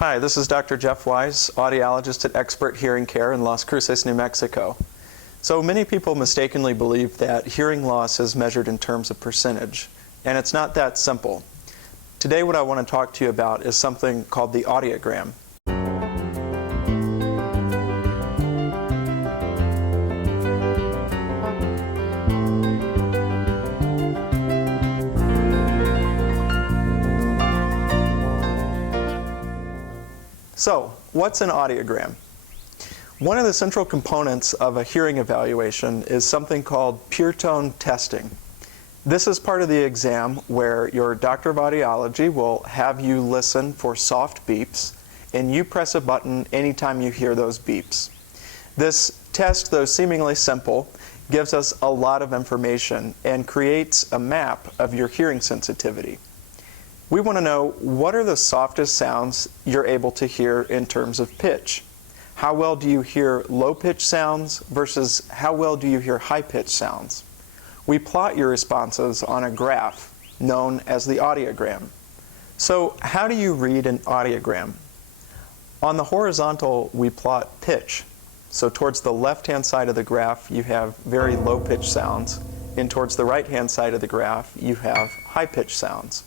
Hi, this is Dr. Jeff Wise, audiologist at Expert Hearing Care in Las Cruces, New Mexico. So many people mistakenly believe that hearing loss is measured in terms of percentage, and it's not that simple. Today what I want to talk to you about is something called the audiogram. So, what's an audiogram? One of the central components of a hearing evaluation is something called pure tone testing. This is part of the exam where your doctor of audiology will have you listen for soft beeps, and you press a button anytime you hear those beeps. This test, though seemingly simple, gives us a lot of information and creates a map of your hearing sensitivity. We want to know what are the softest sounds you're able to hear in terms of pitch. How well do you hear low-pitch sounds versus how well do you hear high-pitched sounds? We plot your responses on a graph known as the audiogram. So how do you read an audiogram? On the horizontal, we plot pitch. So towards the left-hand side of the graph, you have very low-pitched sounds, and towards the right-hand side of the graph, you have high-pitched sounds.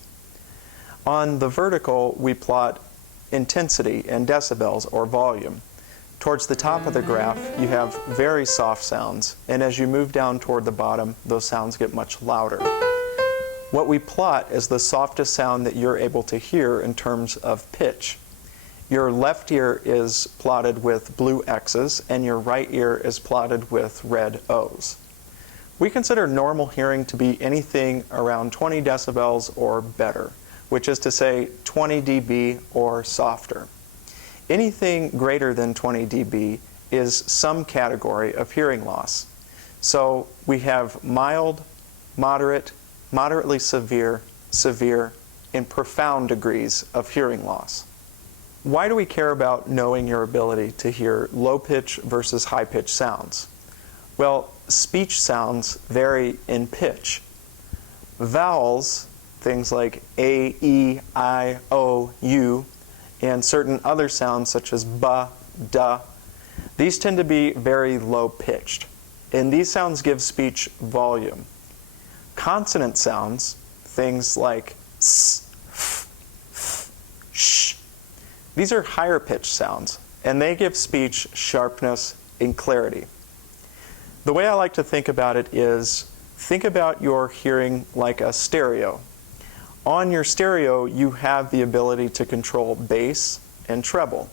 On the vertical, we plot intensity in decibels or volume. Towards the top of the graph, you have very soft sounds, and as you move down toward the bottom, those sounds get much louder. What we plot is the softest sound that you're able to hear in terms of pitch. Your left ear is plotted with blue X's, and your right ear is plotted with red O's. We consider normal hearing to be anything around 20 decibels or better, which is to say 20 dB or softer. Anything greater than 20 dB is some category of hearing loss. So we have mild, moderate, moderately severe, severe, and profound degrees of hearing loss. Why do we care about knowing your ability to hear low-pitch versus high-pitch sounds? Well, speech sounds vary in pitch. Vowels, things like A, E, I, O, U, and certain other sounds such as B, D, these tend to be very low-pitched, and these sounds give speech volume. Consonant sounds, things like S, F, F, Sh, these are higher-pitched sounds, and they give speech sharpness and clarity. The way I like to think about it is, think about your hearing like a stereo. On your stereo, you have the ability to control bass and treble.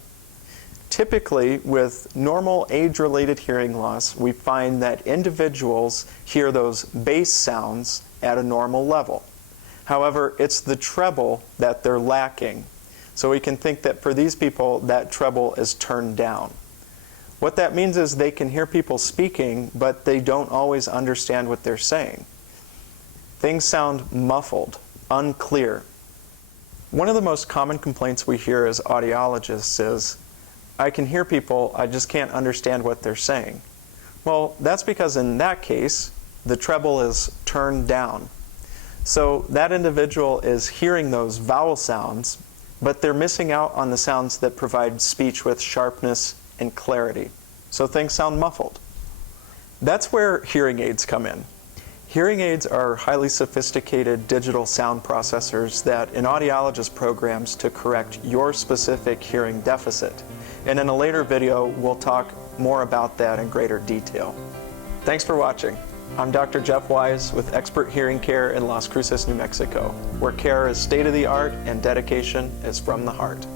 Typically, with normal age-related hearing loss, we find that individuals hear those bass sounds at a normal level. However, it's the treble that they're lacking. So we can think that for these people, that treble is turned down. What that means is they can hear people speaking, but they don't always understand what they're saying. Things sound muffled, unclear. One of the most common complaints we hear as audiologists is, I can hear people, I just can't understand what they're saying. Well, that's because in that case, the treble is turned down. So that individual is hearing those vowel sounds, but they're missing out on the sounds that provide speech with sharpness and clarity. So things sound muffled. That's where hearing aids come in. Hearing aids are highly sophisticated digital sound processors that an audiologist programs to correct your specific hearing deficit. And in a later video, we'll talk more about that in greater detail. Thanks for watching. I'm Dr. Jeff Wise with Expert Hearing Care in Las Cruces, New Mexico, where care is state-of-the-art and dedication is from the heart.